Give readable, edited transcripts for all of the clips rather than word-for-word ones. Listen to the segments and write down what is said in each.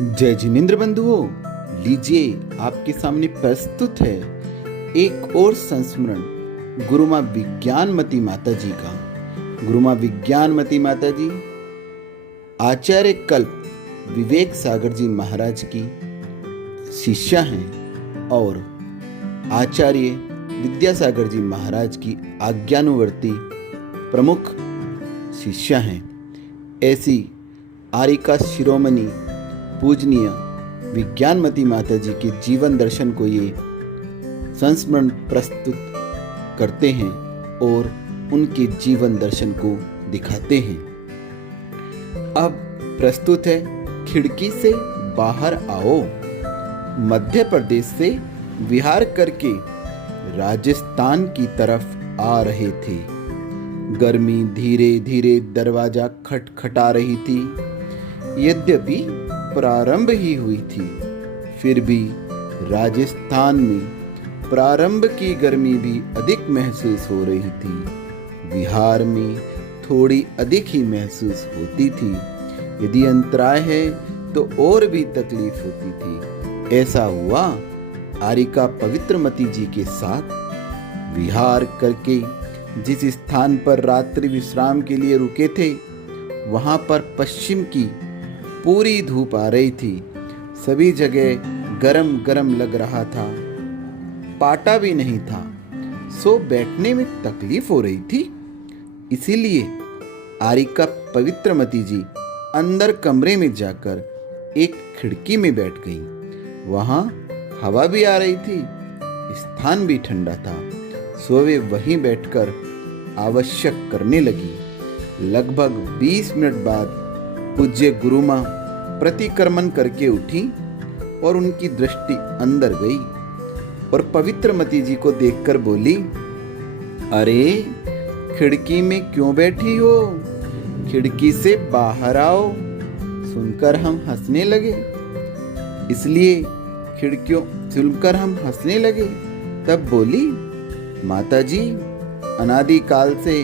जय जिनेंद्र बंधुओं, लीजिए आपके सामने प्रस्तुत है एक और संस्मरण गुरु माँ विज्ञानमती माता जी का। गुरु माँ विज्ञानमती माता जी आचार्य कल्प विवेक सागर जी महाराज की शिष्या हैं और आचार्य विद्यासागर जी महाराज की आज्ञानुवर्ती प्रमुख शिष्या हैं। ऐसी आरिका शिरोमणि पूजनीय विज्ञानमती माता जी के जीवन दर्शन को ये संस्मरण प्रस्तुत करते हैं और उनके जीवन दर्शन को दिखाते हैं। अब प्रस्तुत है खिड़की से बाहर आओ। मध्य प्रदेश से विहार करके राजस्थान की तरफ आ रहे थे। गर्मी धीरे धीरे दरवाजा खटखटा रही थी। यद्यपि प्रारंभ ही हुई थी, फिर भी राजस्थान में प्रारंभ की गर्मी भी अधिक महसूस हो रही थी। बिहार में थोड़ी अधिक ही महसूस होती थी। यदि अंतराय है तो और भी तकलीफ होती थी। ऐसा हुआ आरिका पवित्रमती जी के साथ। विहार करके जिस स्थान पर रात्रि विश्राम के लिए रुके थे, वहां पर पश्चिम की पूरी धूप आ रही थी। सभी जगह गरम गरम लग रहा था। पाटा भी नहीं था, सो बैठने में तकलीफ हो रही थी। इसीलिए आरिका पवित्रमती जी अंदर कमरे में जाकर एक खिड़की में बैठ गई। वहां हवा भी आ रही थी, स्थान भी ठंडा था, सो वे वहीं बैठकर आवश्यक करने लगी। लगभग 20 मिनट बाद पूज्य गुरु माँ प्रतिक्रमण करके उठी और उनकी दृष्टि अंदर गई और पवित्रमती जी को देखकर बोली, अरे खिड़की में क्यों बैठी हो? खिड़की से बाहर आओ। सुनकर हम हंसने लगे। सुनकर हम हंसने लगे। तब बोली, माता जी, अनादिकाल से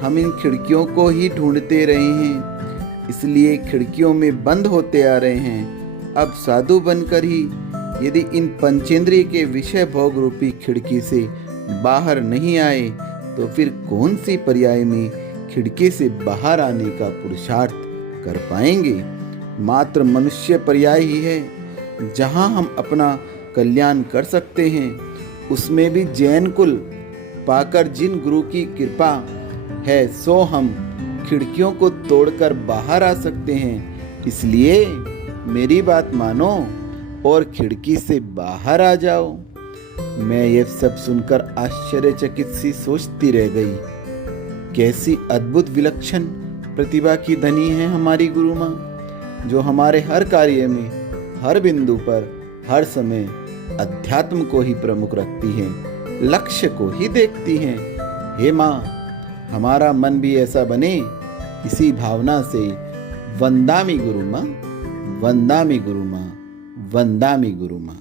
हम इन खिड़कियों को ही ढूंढते रहे हैं, इसलिए खिड़कियों में बंद होते आ रहे हैं। अब साधु बनकर ही यदि इन पंचेंद्रिय के विषय भोग रूपी खिड़की से बाहर नहीं आए तो फिर कौन सी पर्याय में खिड़की से बाहर आने का पुरुषार्थ कर पाएंगे? मात्र मनुष्य पर्याय ही है जहां हम अपना कल्याण कर सकते हैं। उसमें भी जैन कुल पाकर जिन गुरु की कृपा है, सो हम खिड़कियों को तोड़कर बाहर आ सकते हैं। इसलिए मेरी बात मानो और खिड़की से बाहर आ जाओ। मैं ये सब सुनकर आश्चर्यचकित सी सोचती रह गई। कैसी अद्भुत विलक्षण प्रतिभा की धनी है हमारी गुरु माँ, जो हमारे हर कार्य में, हर बिंदु पर, हर समय अध्यात्म को ही प्रमुख रखती हैं, लक्ष्य को ही देखती हैं। हे माँ, हमारा मन भी ऐसा बने। इसी भावना से वंदामि गुरु माँ, वंदामि गुरु माँ, वंदामि गुरु माँ।